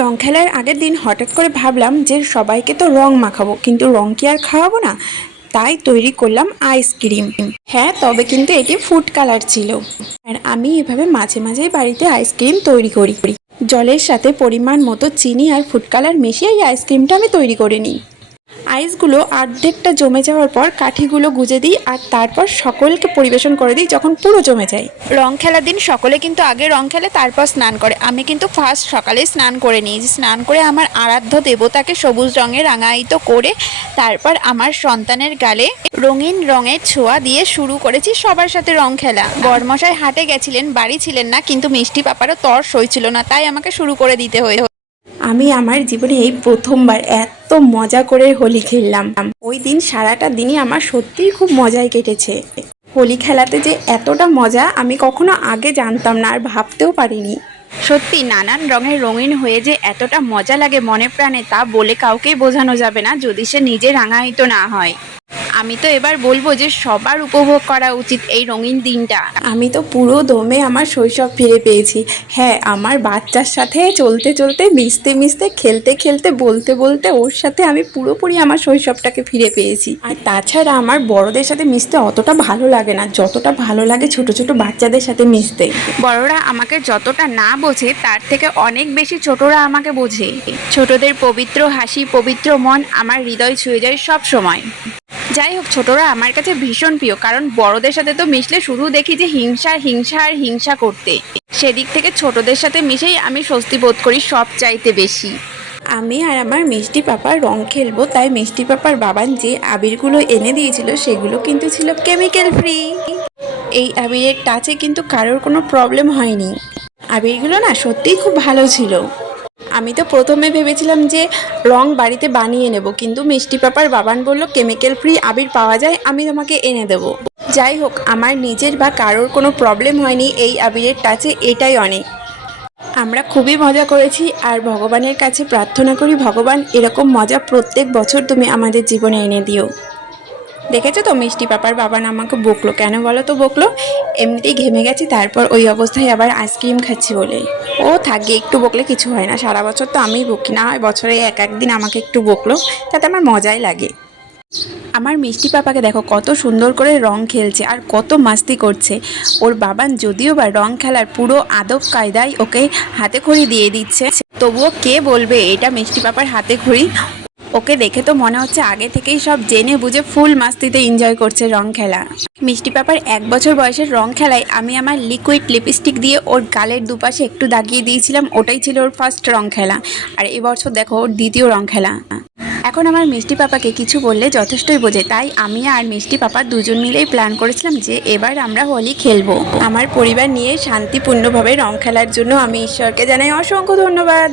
রং খেলার আগের দিন হঠাৎ করে ভাবলাম যে সবাইকে তো রং মাখাবো, কিন্তু রং কি আর খাওয়াবো না, তাই তৈরি করলাম আইসক্রিম। হ্যাঁ, তবে কিন্তু এটি ফুড কালার ছিল। আর আমি এভাবে মাঝে মাঝেই বাড়িতে আইসক্রিম তৈরি করি। জলের সাথে পরিমাণ মতো চিনি আর ফুড কালার মিশিয়ে এই আইসক্রিমটা আমি তৈরি করে নিই। আইসগুলো অর্ধেকটা জমে যাওয়ার পর কাঠিগুলো গুজে দিই আর তারপর সকলকে পরিবেশন করে দিই যখন পুরো জমে যায়। রং খেলার দিন সকলে কিন্তু আগে রং খেলে তারপর স্নান করে। আমি কিন্তু ফার্স্ট সকালে স্নান করে নিই। স্নান করে আমার আরাধ্য দেবতাকে সবুজ রঙে রাঙায়িত করে তারপর আমার সন্তানের গালে রঙিন রঙের ছোঁয়া দিয়ে শুরু করেছি সবার সাথে রং খেলা। বরমশাই হাটে গেছিলেন, বাড়ি ছিলেন না, কিন্তু মিষ্টি পাপারও তর সইছিল না, তাই আমাকে শুরু করে দিতে হয়েছে। আমি আমার জীবনে এই প্রথমবার এত মজা করে হোলি খেললাম। ওই দিন সারাটা দিনই আমার সত্যিই খুব মজায় কেটেছে। হোলি খেলাতে যে এতটা মজা আমি কখনো আগে জানতাম না আর ভাবতেও পারিনি। সত্যি নানান রঙের রঙিন হয়ে যে এতটা মজা লাগে মনে প্রাণে, তা বলে কাউকেই বোঝানো যাবে না যদি সে নিজে রাঙায়িত না হয়। আমি তো এবার বলবো যে সবার উপভোগ করা উচিত এই রঙিন দিনটা। আমি তো পুরো দমে আমার শৈশব ফিরে পেয়েছি। হ্যাঁ, আমার বাচ্চার সাথে চলতে চলতে মিশতে মিশতে খেলতে খেলতে বলতে বলতে ওর সাথে আমি পুরোপুরি আমার শৈশবটাকে ফিরে পেয়েছি। আর তাছাড়া আমার বড়দের সাথে মিশতে অতটা ভালো লাগে না যতটা ভালো লাগে ছোট ছোট বাচ্চাদের সাথে মিশতে। বড়রা আমাকে যতটা না বোঝে তার থেকে অনেক বেশি ছোটরা আমাকে বোঝে। ছোটদের পবিত্র হাসি, পবিত্র মন আমার হৃদয় ছুঁয়ে যায় সব সময়। যাই হোক, ছোটরা আমার কাছে ভীষণ প্রিয়, কারণ বড়দের সাথে তো মিশলে শুধু দেখি যে হিংসা হিংসা আর হিংসা করতে। সেদিক থেকে ছোটদের সাথে মিশেই আমি স্বস্তি বোধ করি সব চাইতে বেশি। আমি আর আমার মিষ্টি পাপার রং খেলবো, তাই মিষ্টি পাপার বাবান যে আবিরগুলো এনে দিয়েছিল সেগুলো কিন্তু ছিল কেমিক্যাল ফ্রি। এই আবিরের টাচে কিন্তু কারোর কোনো প্রবলেম হয়নি। আবিরগুলো না সত্যিই খুব ভালো ছিল। আমি তো প্রথমে ভেবেছিলাম যে রং বাড়িতে বানিয়ে নেব, কিন্তু মিষ্টি পাপার বাবান বলল কেমিক্যাল ফ্রি আবির পাওয়া যায়, আমি তোমাকে এনে দেব। যাই হোক, আমার নিজের বা কারোর কোনো প্রবলেম হয়নি এই আবিরের টাচে, এটাই অনেক। আমরা খুবই মজা করেছি আর ভগবানের কাছে প্রার্থনা করি, ভগবান এরকম মজা প্রত্যেক বছর তুমি আমাদের জীবনে এনে দিও। দেখেছো তো মিষ্টি পাপার বাবান আমাকে বকলো কেন বলো তো? বকলো এমনিতেই ঘেমে গেছি, তারপর ওই অবস্থায় আবার আইসক্রিম খাচ্ছি বলে। ও থাকে, একটু বকলে কিছু হয় না, সারা বছর তো আমিই বকি না, হয় বছরে একদিন আমাকে একটু বকলো, তাতে আমার মজাই লাগে। আমার মিষ্টি পাপাকে দেখো কত সুন্দর করে রং খেলছে আর কত মাস্তি করছে। ওর বাবান যদিও বা রং খেলার পুরো আদব কায়দায় ওকে হাতে খড়ি দিয়ে দিচ্ছে, তবুও কে বলবে এটা মিষ্টি পাপার হাতে খড়ি। ওকে দেখে তো মনে হচ্ছে আগে থেকেই সব জেনে বুঝে ফুল মাস্তিতে এনজয় করছে রং খেলা। মিষ্টি পাপার 1 বছর বয়সের রং খেলায় আমি আমার লিকুইড লিপস্টিক দিয়ে ওর গালের দুপাশে একটু দাগিয়ে দিয়েছিলাম, ওটাই ছিল ওর ফার্স্ট রং খেলা। আর এবছর দেখো ওর দ্বিতীয় রং খেলা। এখন আমার মিষ্টি পাপাকে কিছু বললে যথেষ্টই বোঝে, তাই আমি আর মিষ্টি পাপা দুজন মিলেই প্ল্যান করেছিলাম যে এবার আমরা হোলি খেলবো। আমার পরিবার নিয়ে শান্তিপূর্ণভাবে রং খেলার জন্য আমি ঈশ্বরকে জানাই অসংখ্য ধন্যবাদ।